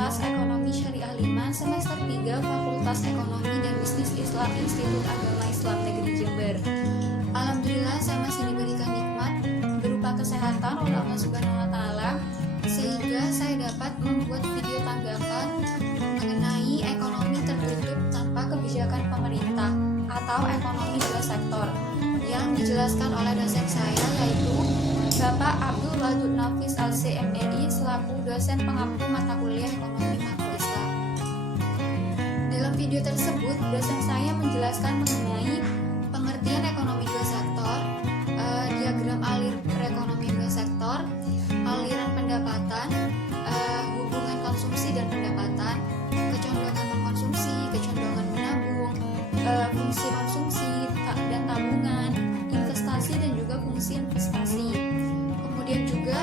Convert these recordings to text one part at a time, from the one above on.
kelas Ekonomi Syariah 5 semester 3 Fakultas Ekonomi dan Bisnis Islam Institut Agama Islam Negeri Jember. Alhamdulillah saya masih diberikan nikmat berupa kesehatan oleh Allah Subhanahu wa taala sehingga saya dapat membuat video tanggapan mengenai ekonomi tertutup tanpa kebijakan pemerintah atau ekonomi dua sektor yang dijelaskan oleh dosen saya yaitu Bapak Abdul Wadud Nafis LC.MNI selaku dosen pengampu mata kuliah ekonomi makro Islam. Dalam video tersebut, dosen saya menjelaskan mengenai pengertian ekonomi dua sektor, diagram alir perekonomian dua sektor, aliran pendapatan, hubungan konsumsi dan pendapatan, kecondongan mengkonsumsi, kecondongan menabung, fungsi konsumsi dan tabungan, investasi dan juga fungsi investasi. Kemudian juga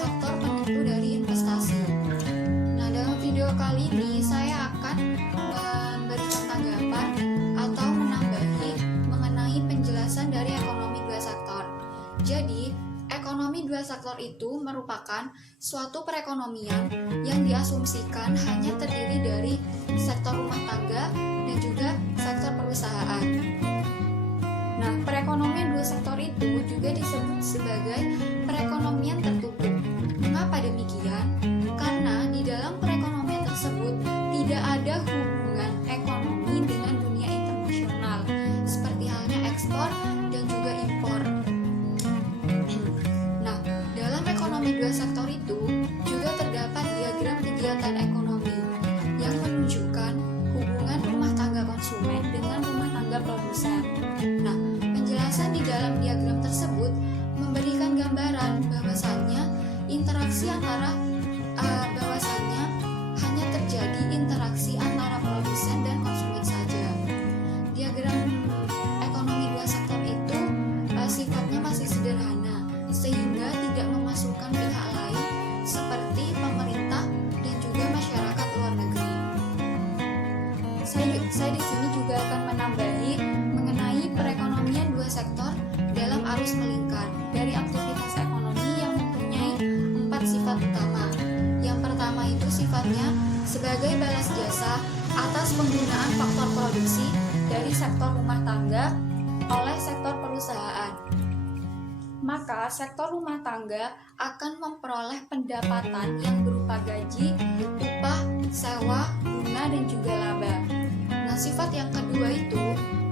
faktor penentu dari investasi. Nah, dalam video kali ini saya akan memberikan tanggapan atau menambahi mengenai penjelasan dari ekonomi dua sektor. Jadi, ekonomi dua sektor itu merupakan suatu perekonomian yang diasumsikan hanya terdiri dari sektor rumah tangga dan juga sektor perusahaan. Nah, perekonomian dua sektor itu juga disebut sebagai perekonomian tertutup. Mengapa demikian? Karena di dalam perekonomian tersebut tidak ada hubungan ekonomi dengan dunia internasional, seperti halnya ekspor dan juga impor. Nah, dalam ekonomi dua sektor itu juga terdapat diagram kegiatan ekonomi yang menunjukkan hubungan rumah tangga konsumen dengan rumah tangga produsen. Nah, penjelasan di dalam diagram tersebut memberikan gambaran bahwasannya interaksi antara bahwasannya hanya terjadi interaksi antara produsen dan konsumen saja. Diagram ekonomi dua sektor itu sifatnya masih sederhana sehingga tidak memasukkan pihak lain seperti pemerintah dan juga masyarakat luar negeri. Saya di sini juga akan menambahi mengenai perekonomian dua sektor dalam arus melingkar dari aktivitas ekonomi yang mempunyai 4 sifat utama. Yang pertama itu sifatnya sebagai balas jasa atas penggunaan faktor produksi dari sektor rumah tangga oleh sektor perusahaan. Maka sektor rumah tangga akan memperoleh pendapatan yang berupa gaji, upah, sewa, bunga, dan juga laba. Nah, sifat yang kedua itu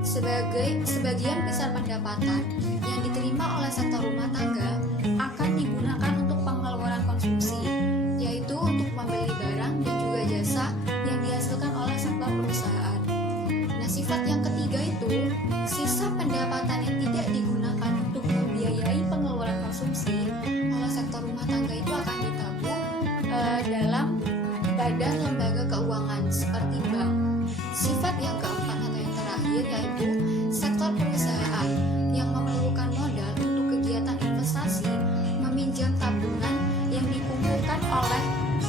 sebagian besar pendapatan yang diterima oleh sektor rumah tangga akan digunakan untuk pengeluaran konsumsi, yaitu untuk membeli barang dan juga jasa yang dihasilkan oleh sektor perusahaan. Nah, sifat yang ketiga itu sisa pendapatan yang tidak digunakan untuk membiayai pengeluaran konsumsi oleh sektor rumah tangga itu akan ditabung dalam badan lembaga keuangan seperti bank. Sifat yang keempat atau yang terakhir yaitu sektor perusahaan yang memerlukan modal untuk kegiatan investasi meminjam tabungan yang dikumpulkan oleh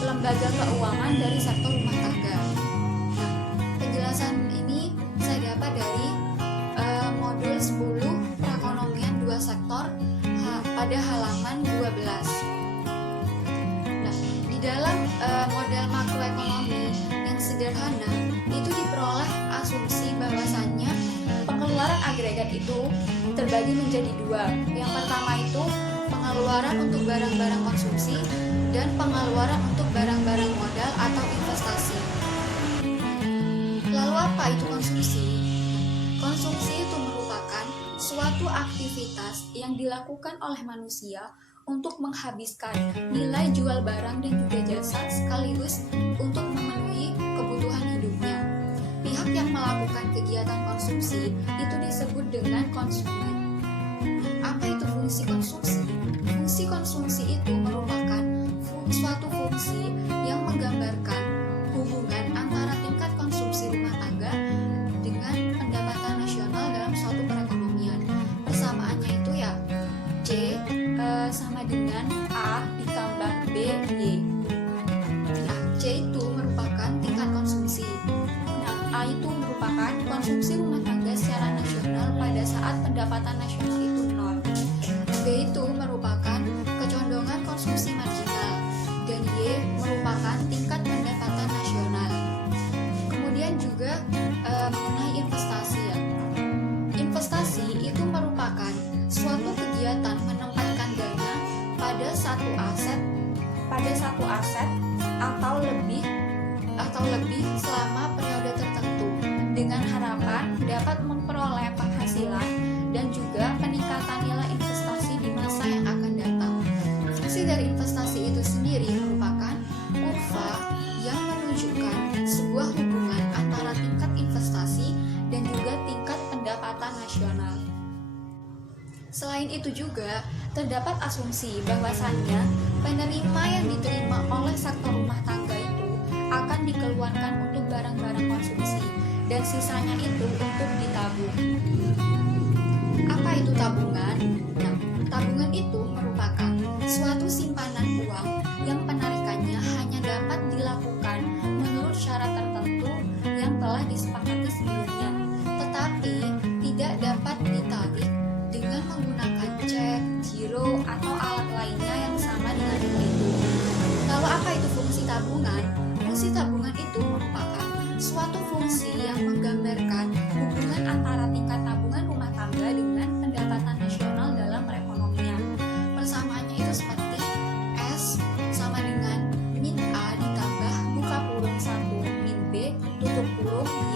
lembaga keuangan dari sektor rumah tangga. Nah, penjelasan ini saya dapat dari modul 10 perekonomian dua sektor pada halaman 12. Nah, di dalam model makroekonomi yang sederhana itu diperoleh asumsi bahwasannya pengeluaran agregat itu terbagi menjadi dua. Yang pertama itu pengeluaran untuk barang-barang konsumsi dan pengeluaran untuk barang-barang modal atau investasi. Lalu apa itu konsumsi? Konsumsi itu merupakan suatu aktivitas yang dilakukan oleh manusia untuk menghabiskan nilai jual barang dan juga jasa sekaligus untuk memenuhi kebutuhan hidupnya. Pihak yang melakukan kegiatan konsumsi itu disebut dengan konsumen. Apa itu fungsi konsumsi? Fungsi konsumsi itu merupakan suatu fungsi yang menggambarkan hubungan antara tingkat konsumsi rumah tangga dengan pendapatan nasional dalam suatu perekonomian. Persamaannya itu ya C sama dengan A ditambah B, Y. Nah, C itu merupakan tingkat konsumsi. Nah, A itu merupakan konsumsi rumah tangga secara nasional pada saat pendapatan nasional itu nol. B itu merupakan kecondongan atau lebih selama periode tertentu dengan harapan dapat memperoleh penghasilan dan juga peningkatan nilai investasi di masa yang akan datang. Fungsi dari investasi itu sendiri merupakan kurva yang menunjukkan sebuah hubungan antara tingkat investasi dan juga tingkat pendapatan nasional. Selain itu juga terdapat asumsi bahwasannya penerima yang diterima oleh sektor rumah tangga itu akan dikeluarkan untuk barang-barang konsumsi dan sisanya itu untuk ditabung. Apa itu tabungan? Nah, tabungan itu merupakan suatu simpanan uang yang penarikannya hanya dapat dilakukan menurut syarat tertentu yang telah disepakati sebelumnya, tetapi tidak dapat ditarik dengan menggunakan cek, giro, atau alat lainnya yang sama dengan itu. Lalu apa itu fungsi tabungan? Fungsi tabungan itu merupakan suatu fungsi yang menggambarkan hubungan antara tingkat tabungan rumah tangga dengan pendapatan nasional dalam perekonomian. Persamaannya itu seperti S sama dengan min A ditambah buka kurung 1 min B tutup kurung Y.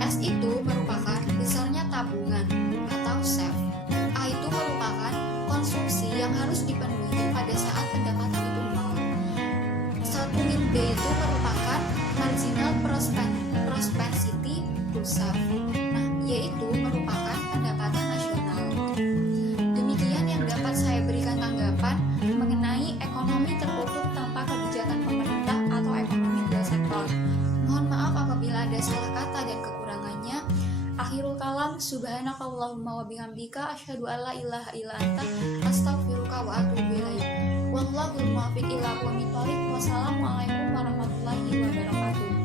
S itu merupakan besarnya tabungan atau save. A itu merupakan konsumsi yang harus dipenuhi pada saat pendapatan itu nol. 1 min B itu merupakan marginal propensity to save. Nah, yaitu merupakan pendapatan nasional. Demikian yang dapat saya berikan tanggapan mengenai ekonomi tertutup tanpa kebijakan pemerintah atau ekonomi dua sektor. Mohon maaf apabila ada salah kata dan kekurangannya. Akhirul kalam, subhanakallahumma wa bihamdika asyhadu an la ilaha illa anta astaghfiruka wa atubu ilaik. Wallahul muwaffiq ila aqwamit thoriq. Wassalamualaikum warahmatullahi wabarakatuh.